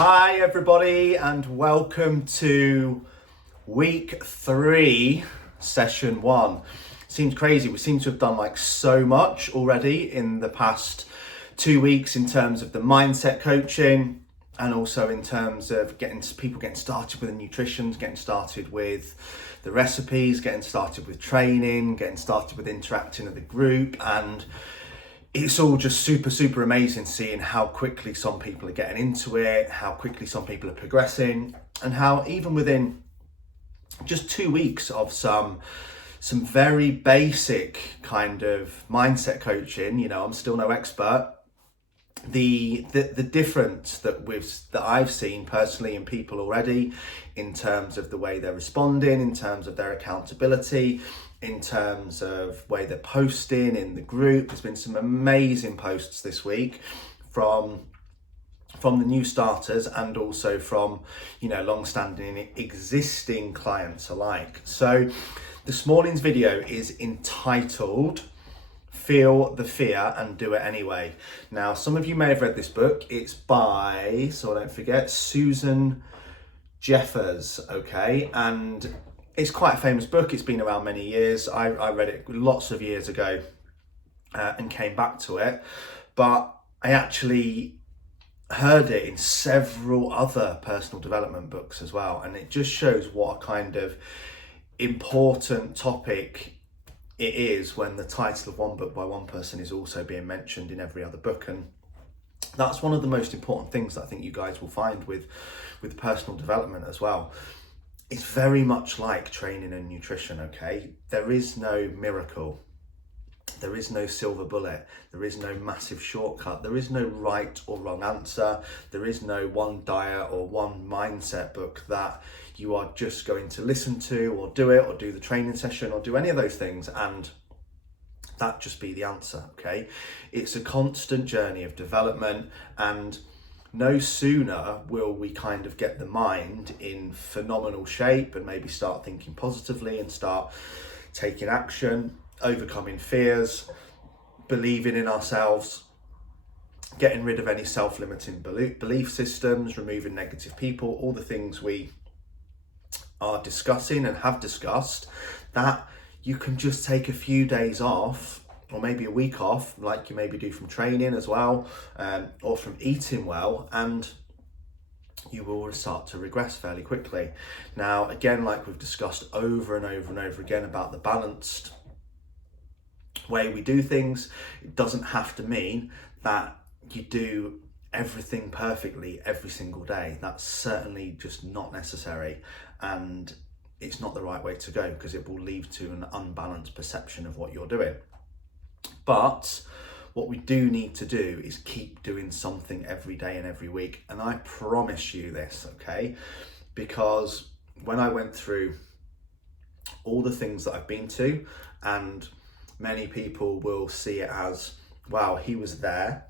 Hi everybody and welcome to week 3, session 1. Seems crazy, we seem to have done like so much already in the past 2 weeks in terms of the mindset coaching and also in terms of getting started with the nutrition, getting started with the recipes, getting started with training, getting started with interacting with the group, and it's all just super amazing seeing how quickly some people are getting into it, how quickly some people are progressing, and how even within just 2 weeks of some very basic kind of mindset coaching, you know, I'm still no expert, the difference that I've seen personally in people already in terms of the way they're responding, in terms of their accountability, in terms of way they're posting in the group. There's been some amazing posts this week from the new starters and also from, you know, long-standing existing clients alike. So this morning's video is entitled Feel the Fear and Do It Anyway. Now, some of you may have read this book. It's by, so I don't forget, Susan Jeffers, okay? And it's quite a famous book. It's been around many years. I read it lots of years ago and came back to it. But I actually heard it in several other personal development books as well. And it just shows what a kind of important topic it is when the title of one book by one person is also being mentioned in every other book. And that's one of the most important things that I think you guys will find with personal development as well. It's very much like training and nutrition, okay? There is no miracle. There is no silver bullet. There is no massive shortcut. There is no right or wrong answer. There is no one diet or one mindset book that you are just going to listen to or do it or do the training session or do any of those things and that just be the answer, okay? It's a constant journey of development, and no sooner will we kind of get the mind in phenomenal shape and maybe start thinking positively and start taking action, overcoming fears, believing in ourselves, getting rid of any self-limiting belief systems, removing negative people, all the things we are discussing and have discussed, that you can just take a few days off or maybe a week off, like you maybe do from training as well, or from eating well, and you will start to regress fairly quickly. Now, again, like we've discussed over and over again about the balanced way we do things, it doesn't have to mean that you do everything perfectly every single day. That's certainly just not necessary, and it's not the right way to go because it will lead to an unbalanced perception of what you're doing. But what we do need to do is keep doing something every day and every week, and I promise you this, okay? Because when I went through all the things that I've been to, and many people will see it as, wow, he was there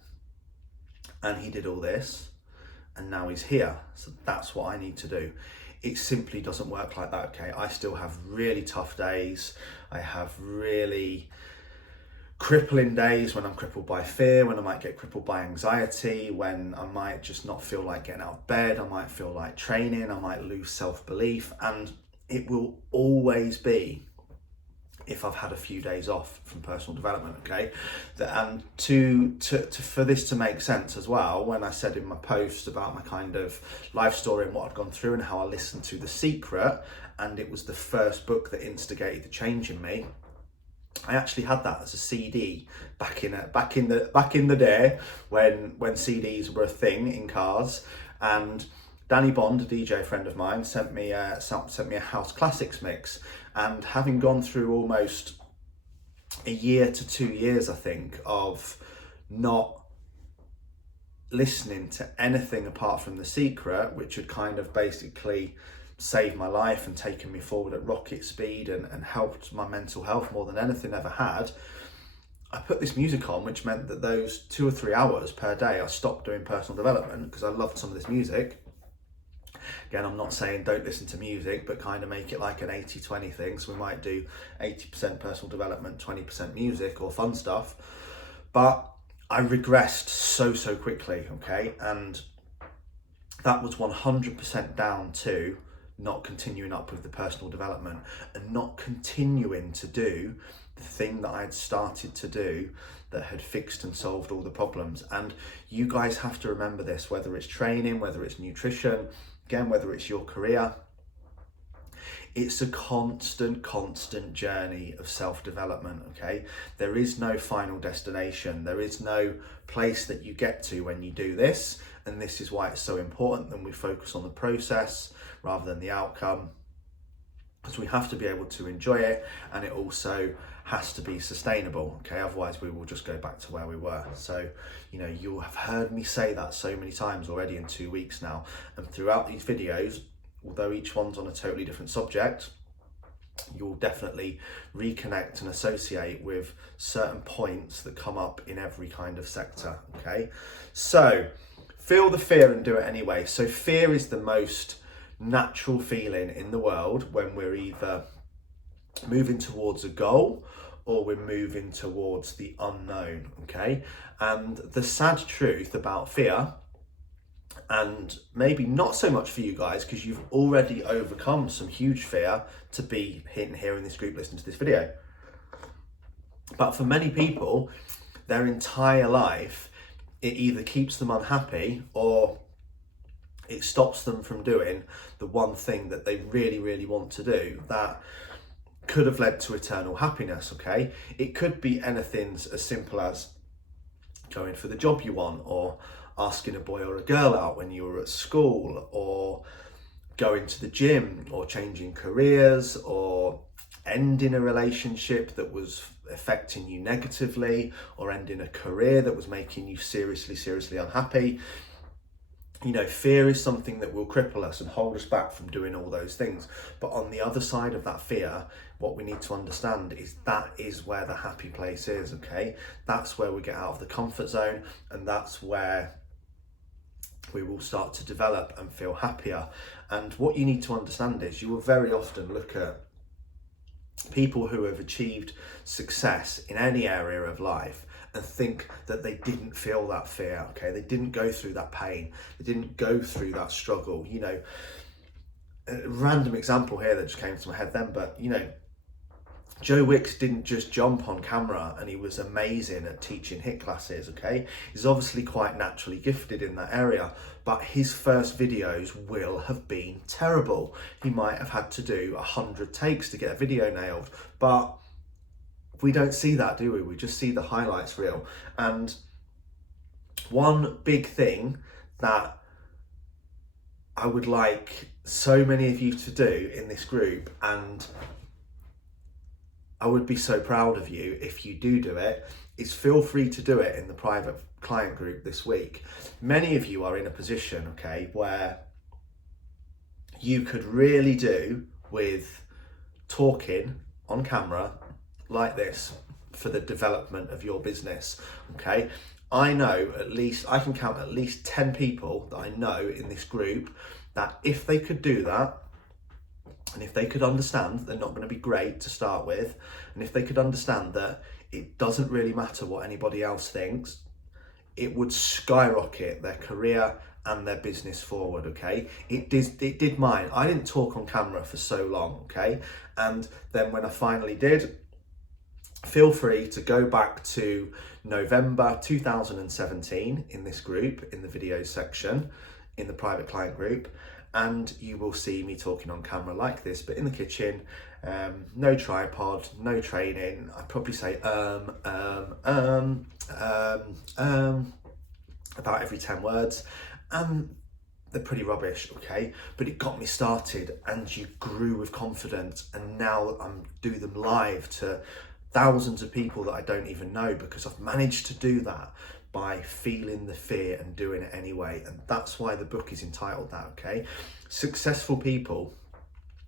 and he did all this and now he's here, so that's what I need to do. It simply doesn't work like that, okay? I still have really tough days. I have really crippling days when I'm crippled by fear, when I might get crippled by anxiety, when I might just not feel like getting out of bed, I might feel like training, I might lose self-belief, and it will always be if I've had a few days off from personal development, okay? And for this to make sense as well, when I said in my post about my kind of life story and what I'd gone through and how I listened to The Secret, and it was the first book that instigated the change in me, I actually had that as a CD back in the day when CDs were a thing in cars. And Danny Bond, a DJ friend of mine, sent me a House Classics mix, and having gone through almost a year to 2 years, I think, of not listening to anything apart from The Secret, which had kind of basically saved my life and taken me forward at rocket speed and helped my mental health more than anything ever had, I put this music on, which meant that those 2 or 3 hours per day I stopped doing personal development because I loved some of this music. Again, I'm not saying don't listen to music, but kind of make it like an 80-20 thing. So we might do 80% personal development, 20% music or fun stuff. But I regressed so quickly, okay? And that was 100% down to not continuing up with the personal development and not continuing to do the thing that I'd started to do that had fixed and solved all the problems. And you guys have to remember this, whether it's training, whether it's nutrition, again, whether it's your career. It's a constant journey of self-development, okay? There is no final destination. There is no place that you get to when you do this. And this is why it's so important that we focus on the process rather than the outcome, because we have to be able to enjoy it, and it also has to be sustainable, okay? Otherwise we will just go back to where we were. So, you know, you'll have heard me say that so many times already in 2 weeks now. And throughout these videos, although each one's on a totally different subject, you'll definitely reconnect and associate with certain points that come up in every kind of sector, okay? So, feel the fear and do it anyway. So fear is the most natural feeling in the world when we're either moving towards a goal or we're moving towards the unknown, okay? And the sad truth about fear, and maybe not so much for you guys because you've already overcome some huge fear to be here in this group listening to this video, but for many people, their entire life, it either keeps them unhappy or it stops them from doing the one thing that they really want to do that could have led to eternal happiness, okay? It could be anything as simple as going for the job you want, or asking a boy or a girl out when you were at school, or going to the gym, or changing careers, or ending a relationship that was affecting you negatively, or ending a career that was making you seriously unhappy. You know, fear is something that will cripple us and hold us back from doing all those things. But on the other side of that fear, what we need to understand is that is where the happy place is, okay? That's where we get out of the comfort zone, and that's where we will start to develop and feel happier. And what you need to understand is you will very often look at people who have achieved success in any area of life and think that they didn't feel that fear, okay? They didn't go through that pain. They didn't go through that struggle. You know, a random example here that just came to my head then, but you know, Joe Wicks didn't just jump on camera and he was amazing at teaching HIIT classes, okay? He's obviously quite naturally gifted in that area, but his first videos will have been terrible. He might have had to do 100 takes to get a video nailed, but we don't see that, do we? We just see the highlights reel. And one big thing that I would like so many of you to do in this group, and I would be so proud of you if you do it, is feel free to do it in the private client group this week. Many of you are in a position, okay, where you could really do with talking on camera like this for the development of your business, okay? I know I can count at least 10 people that I know in this group that if they could do that, and if they could understand they're not going to be great to start with, and if they could understand that it doesn't really matter what anybody else thinks, it would skyrocket their career and their business forward, okay? It did mine. I didn't talk on camera for so long, okay? And then when I finally did, feel free to go back to November 2017 in this group, in the videos section, in the private client group, and you will see me talking on camera like this, but in the kitchen, no tripod, no training. I'd probably say about every 10 words, and they're pretty rubbish, okay? But it got me started, and you grew with confidence, and now I'm doing them live to thousands of people that I don't even know, because I've managed to do that by feeling the fear and doing it anyway. And that's why the book is entitled that, okay? Successful people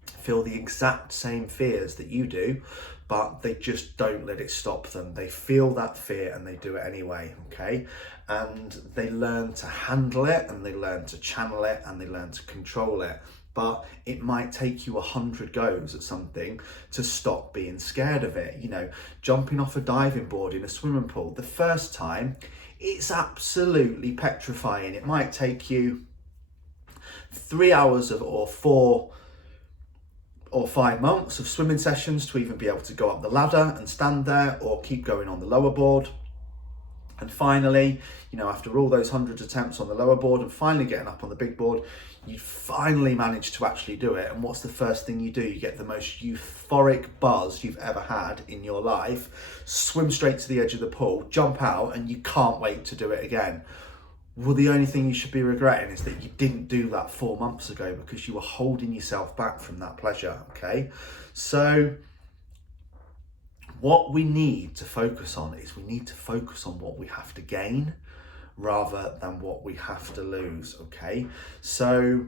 feel the exact same fears that you do, but they just don't let it stop them. They feel that fear and they do it anyway, okay? And they learn to handle it, and they learn to channel it, and they learn to control it. But it might take you 100 goes at something to stop being scared of it. You know, jumping off a diving board in a swimming pool, the first time, it's absolutely petrifying. It might take you 3 hours or 4 or 5 months of swimming sessions to even be able to go up the ladder and stand there, or keep going on the lower board. And finally, after all those hundreds of attempts on the lower board and finally getting up on the big board, you finally manage to actually do it. And what's the first thing you do? You get the most euphoric buzz you've ever had in your life, swim straight to the edge of the pool, jump out, and you can't wait to do it again. Well, the only thing you should be regretting is that you didn't do that 4 months ago, because you were holding yourself back from that pleasure, okay? So what we need to focus on is we need to focus on what we have to gain rather than what we have to lose, okay? So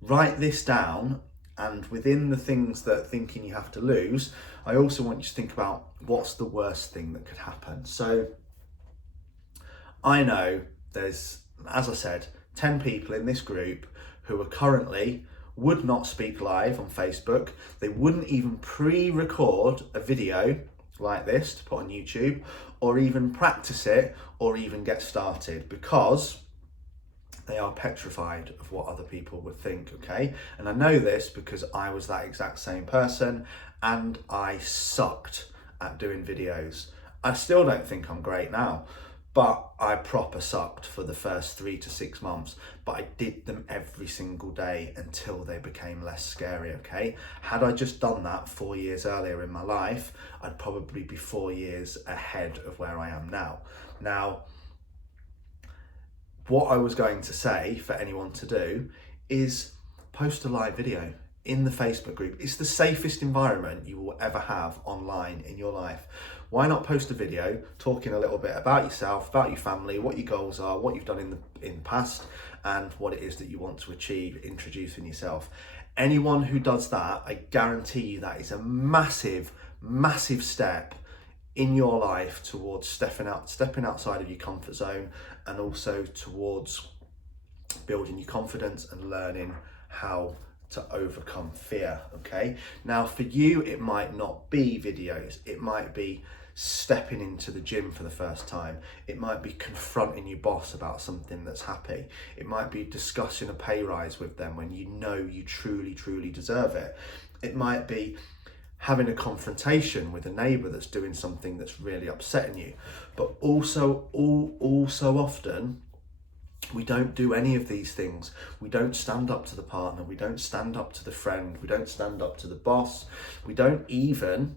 write this down, and within the things that thinking you have to lose, I also want you to think about what's the worst thing that could happen. So I know there's, as I said, 10 people in this group who are currently would not speak live on Facebook. They wouldn't even pre-record a video like this to put on YouTube, or even practice it, or even get started, because they are petrified of what other people would think, okay? And I know this because I was that exact same person, and I sucked at doing videos. I still don't think I'm great now, but I proper sucked for the first 3 to 6 months, but I did them every single day until they became less scary, okay? Had I just done that 4 years earlier in my life, I'd probably be 4 years ahead of where I am now. Now, what I was going to say for anyone to do is post a live video in the Facebook group. It's the safest environment you will ever have online in your life. Why not post a video talking a little bit about yourself, about your family, what your goals are, what you've done in the past, and what it is that you want to achieve, introducing yourself. Anyone who does that, I guarantee you that is a massive, massive step in your life towards stepping outside of your comfort zone, and also towards building your confidence and learning how to overcome fear, okay? Now for you, it might not be videos, it might be stepping into the gym for the first time, it might be confronting your boss about something that's happy, it might be discussing a pay rise with them when you know you truly deserve it, it might be having a confrontation with a neighbour that's doing something that's really upsetting you. But also often we don't do any of these things. We don't stand up to the partner, we don't stand up to the friend, we don't stand up to the boss, we don't even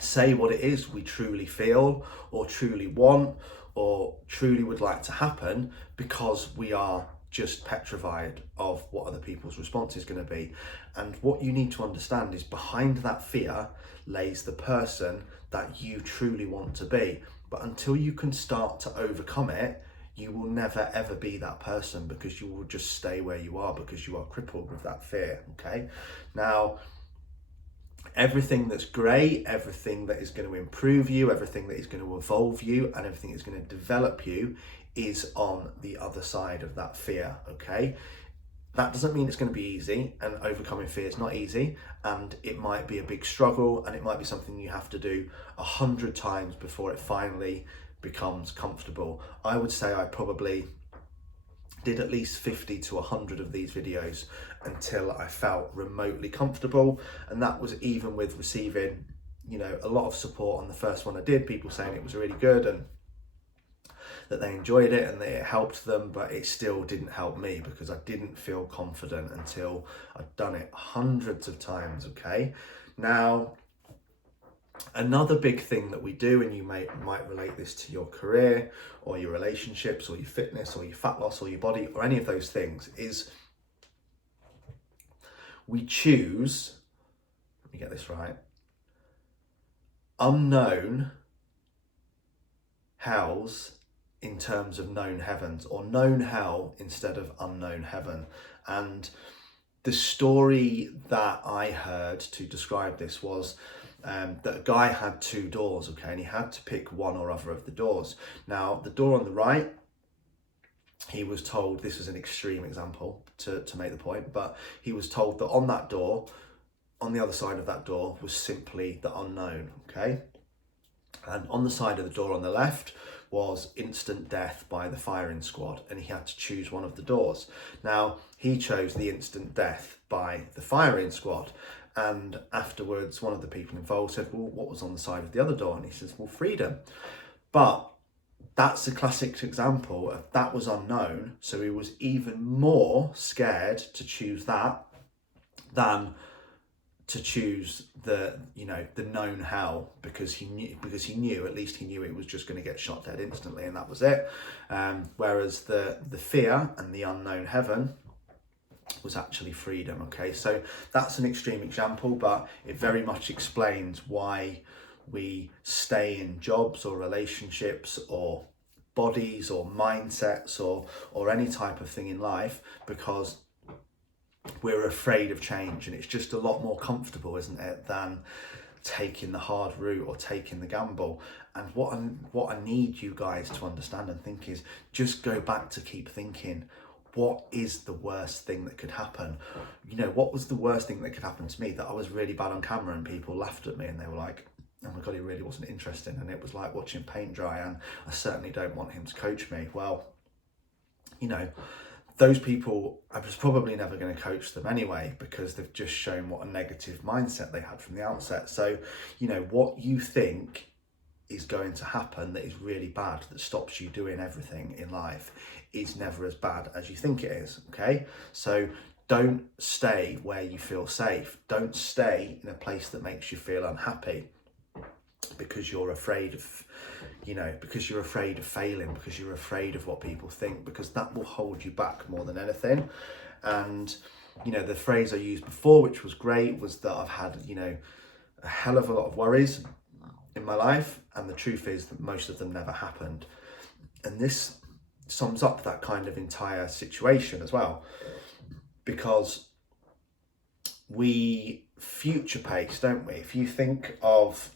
say what it is we truly feel or truly want or truly would like to happen, because we are just petrified of what other people's response is going to be. And what you need to understand is behind that fear lays the person that you truly want to be. But until you can start to overcome it, you will never ever be that person, because you will just stay where you are, because you are crippled with that fear, okay? Now, everything that's great, everything that is going to improve you, everything that is going to evolve you, and everything that's going to develop you is on the other side of that fear, okay? That doesn't mean it's going to be easy, and overcoming fear is not easy, and it might be a big struggle, and it might be something you have to do 100 times before it finally becomes comfortable. I would say I probably did at least 50 to 100 of these videos until I felt remotely comfortable, and that was even with receiving, a lot of support on the first one I did, people saying it was really good and that they enjoyed it and that it helped them, but it still didn't help me, because I didn't feel confident until I'd done it hundreds of times, okay? Now, another big thing that we do, and you might relate this to your career or your relationships or your fitness or your fat loss or your body or any of those things, is we choose, let me get this right, unknown hells in terms of known heavens, or known hell instead of unknown heaven. And the story that I heard to describe this was that a guy had 2 doors, okay, and he had to pick one or other of the doors. Now, the door on the right, he was told, this is an extreme example to make the point, but he was told that on that door, on the other side of that door, was simply the unknown, okay? And on the side of the door on the left was instant death by the firing squad, and he had to choose one of the doors. Now, he chose the instant death by the firing squad, and afterwards one of the people involved said, well, what was on the side of the other door? And he says, well, freedom. But that's a classic example of that was unknown, so he was even more scared to choose that than to choose the known hell, because he knew at least he knew it was just going to get shot dead instantly, and that was it. Whereas the fear and the unknown heaven was actually freedom. Okay, so that's an extreme example, but it very much explains why we stay in jobs or relationships or bodies or mindsets or any type of thing in life, because we're afraid of change, and it's just a lot more comfortable, isn't it, than taking the hard route or taking the gamble. And what I need you guys to understand and think is, just go back to keep thinking, what is the worst thing that could happen? What was the worst thing that could happen to me? That I was really bad on camera and people laughed at me and they were like, oh my God, he really wasn't interesting. And it was like watching paint dry, and I certainly don't want him to coach me. Well, those people, I was probably never going to coach them anyway, because they've just shown what a negative mindset they had from the outset. So, what you think is going to happen that is really bad, that stops you doing everything in life, is never as bad as you think it is, okay? So don't stay where you feel safe. Don't stay in a place that makes you feel unhappy, because you're afraid of, because you're afraid of failing, because you're afraid of what people think, because that will hold you back more than anything. And, the phrase I used before, which was great, was that I've had, a hell of a lot of worries in my life, and the truth is that most of them never happened. And this sums up that kind of entire situation as well, because we future pace, don't we? If you think of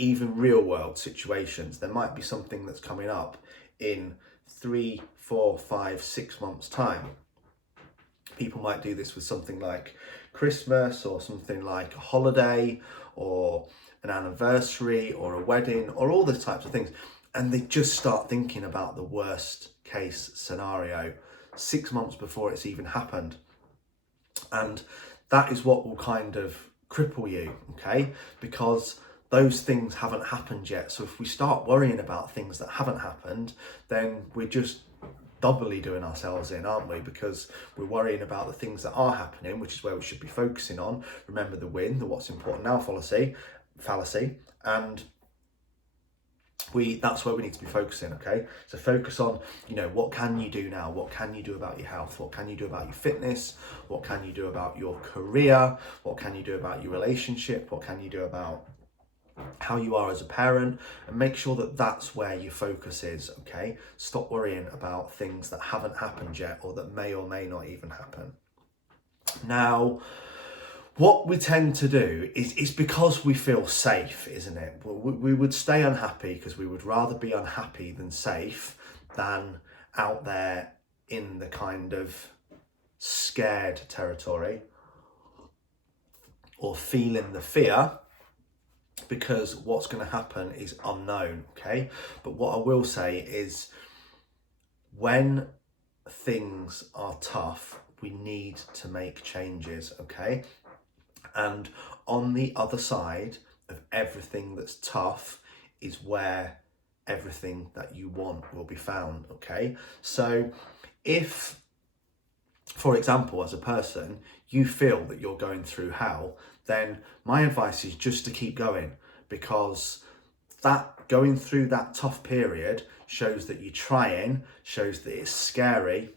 even real world situations, there might be something that's coming up in 3, 4, 5, 6 months time. People might do this with something like Christmas, or something like a holiday, or an anniversary, or a wedding, or all those types of things. And they just start thinking about the worst case scenario 6 months before it's even happened. And that is what will kind of cripple you, okay? Because those things haven't happened yet. So if we start worrying about things that haven't happened, then we're just doubly doing ourselves in, aren't we? Because we're worrying about the things that are happening, which is where we should be focusing on. Remember the win, the what's important now fallacy, and that's where we need to be focusing, okay? So focus on, what can you do now? What can you do about your health? What can you do about your fitness? What can you do about your career? What can you do about your relationship? What can you do about how you are as a parent? And make sure that that's where your focus is, okay? Stop worrying about things that haven't happened yet, or that may or may not even happen. Now, what we tend to do is because we feel safe, isn't it? We would stay unhappy because we would rather be unhappy than safe, than out there in the kind of scared territory, or feeling the fear, because what's going to happen is unknown, okay? But what I will say is, when things are tough, we need to make changes, okay? And on the other side of everything that's tough is where everything that you want will be found, okay? So if, for example, as a person, you feel that you're going through hell, then my advice is just to keep going, because that going through that tough period shows that you're trying, shows that it's scary,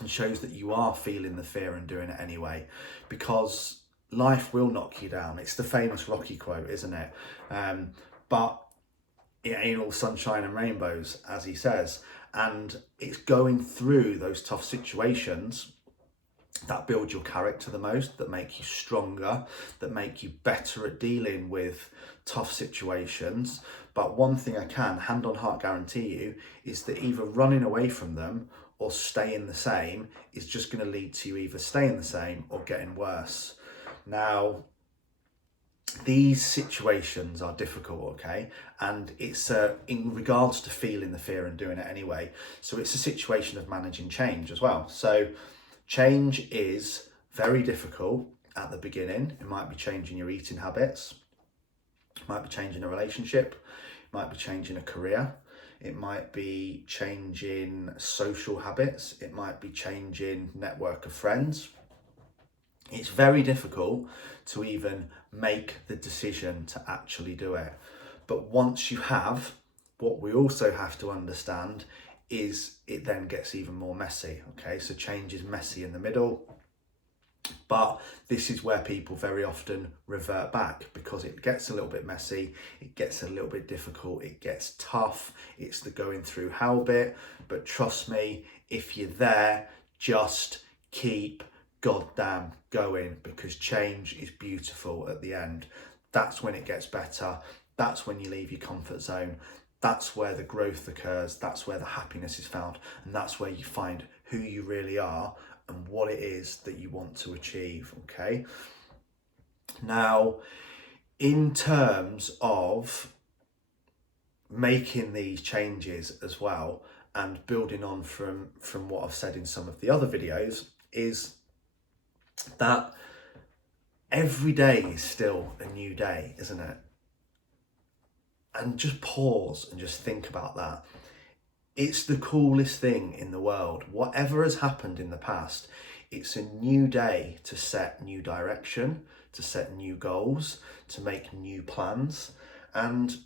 and shows that you are feeling the fear and doing it anyway, because life will knock you down. It's the famous Rocky quote, isn't it? But it ain't all sunshine and rainbows, as he says. And it's going through those tough situations that build your character the most, that make you stronger, that make you better at dealing with tough situations. But one thing I can, hand on heart, guarantee you, is that either running away from them or staying the same is just going to lead to you either staying the same or getting worse. Now, these situations are difficult, okay? And it's in regards to feeling the fear and doing it anyway. So it's a situation of managing change as well. So change is very difficult at the beginning. It might be changing your eating habits. It might be changing a relationship. It might be changing a career. It might be changing social habits. It might be changing network of friends. It's very difficult to even make the decision to actually do it. But once you have, what we also have to understand is it then gets even more messy, okay? So change is messy in the middle, but this is where people very often revert back because it gets a little bit messy, it gets a little bit difficult, it gets tough, it's the going through hell bit. But trust me, if you're there, just keep goddamn going, because change is beautiful at the end. That's when it gets better. That's when you leave your comfort zone. That's where the growth occurs. That's where the happiness is found. And that's where you find who you really are and what it is that you want to achieve, okay? Now, in terms of making these changes as well and building on from what I've said in some of the other videos, is that every day is still a new day, isn't it? And just pause and just think about that. It's the coolest thing in the world. Whatever has happened in the past, it's a new day to set new direction, to set new goals, to make new plans. And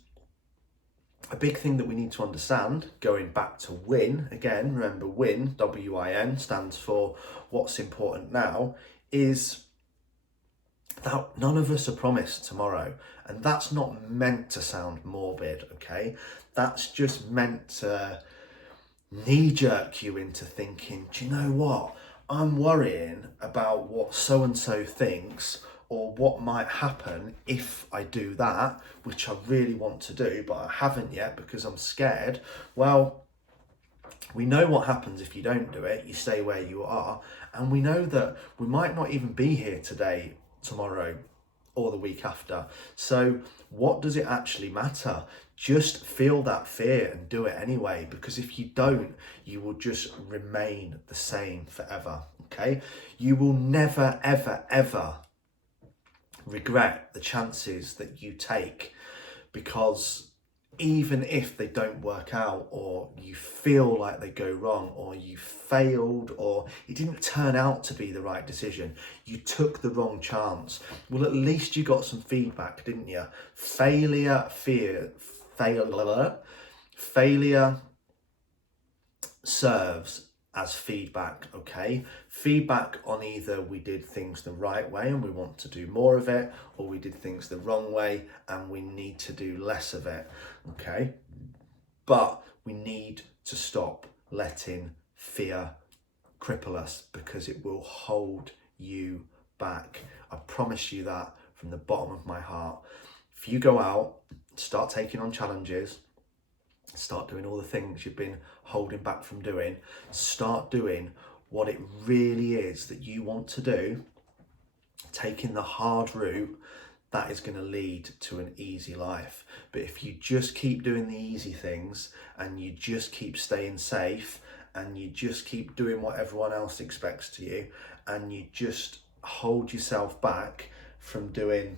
a big thing that we need to understand, going back to win, again, remember win, W-I-N, stands for what's important now, is that none of us are promised tomorrow. And that's not meant to sound morbid, okay? That's just meant to knee-jerk you into thinking, do you know what? I'm worrying about what so-and-so thinks or what might happen if I do that, which I really want to do, but I haven't yet because I'm scared. Well, we know what happens if you don't do it. You stay where you are. And we know that we might not even be here today, tomorrow, or the week after. So what does it actually matter? Just feel that fear and do it anyway, because if you don't, you will just remain the same forever, okay? You will never, ever, ever regret the chances that you take, because even if they don't work out, or you feel like they go wrong, or you failed, or it didn't turn out to be the right decision, you took the wrong chance, well, at least you got some feedback, didn't you? Failure serves as feedback, okay? Feedback on either we did things the right way and we want to do more of it, or we did things the wrong way and we need to do less of it, okay? But we need to stop letting fear cripple us, because it will hold you back. I promise you that from the bottom of my heart. If you go out, start taking on challenges, start doing all the things you've been holding back from doing, start doing what it really is that you want to do, taking the hard route, that is going to lead to an easy life. But if you just keep doing the easy things and you just keep staying safe and you just keep doing what everyone else expects to you, and you just hold yourself back from doing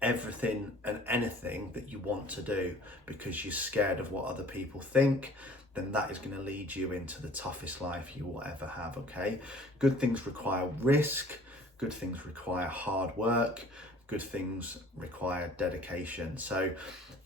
everything and anything that you want to do because you're scared of what other people think, then that is going to lead you into the toughest life you will ever have, okay? Good things require risk, good things require hard work, good things require dedication. So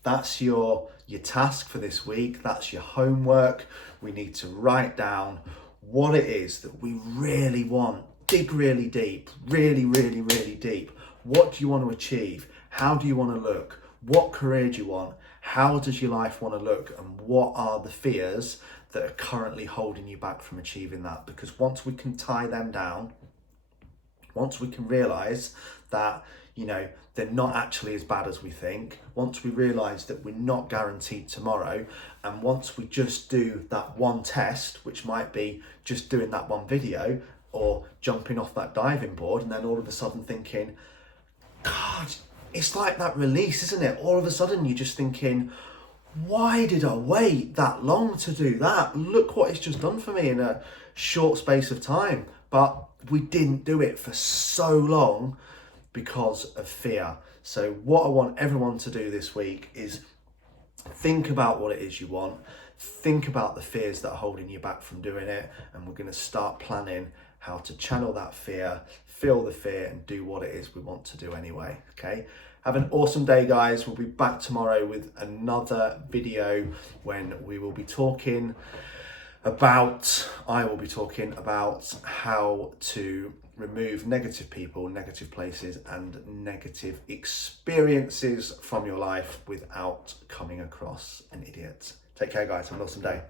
that's your task for this week, that's your homework. We need to write down what it is that we really want, dig really deep, really, really, really deep. What do you want to achieve? How do you want to look? What career do you want? How does your life want to look? And what are the fears that are currently holding you back from achieving that? Because once we can tie them down, once we can realize that, they're not actually as bad as we think, once we realize that we're not guaranteed tomorrow, and once we just do that one test, which might be just doing that one video or jumping off that diving board, and then all of a sudden thinking, God, it's like that release, isn't it? All of a sudden you're just thinking, why did I wait that long to do that? Look what it's just done for me in a short space of time. But we didn't do it for so long because of fear. So what I want everyone to do this week is think about what it is you want. Think about the fears that are holding you back from doing it. And we're going to start planning how to channel that fear, feel the fear, and do what it is we want to do anyway. Okay? Have an awesome day, guys. We'll be back tomorrow with another video when we will be talking about, I will be talking about how to remove negative people, negative places, and negative experiences from your life without coming across an idiot. Take care, guys. Have an awesome day.